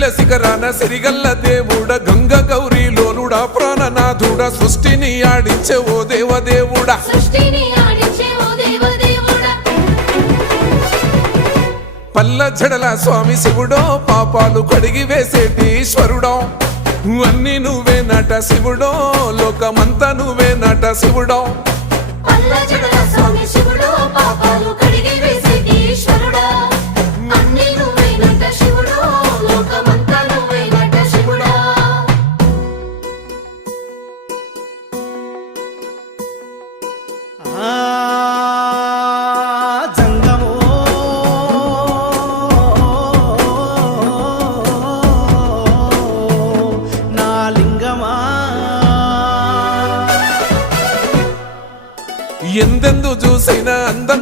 శైల శిఖరాన సిరిగల్ల దేవుడ గంగ గౌరీ లోలుడా ప్రాణనాథుడా సృష్టిని ఆడించే ఓ దేవదేవుడా పల్ల జడల స్వామి శివుడో పాపాలు కడిగి వేసేటి ఈశ్వరుడో అన్ని నువ్వే నట శివుడో లోకమంతా నువ్వే నట శివుడో ఎందెందు చూసైనా అందం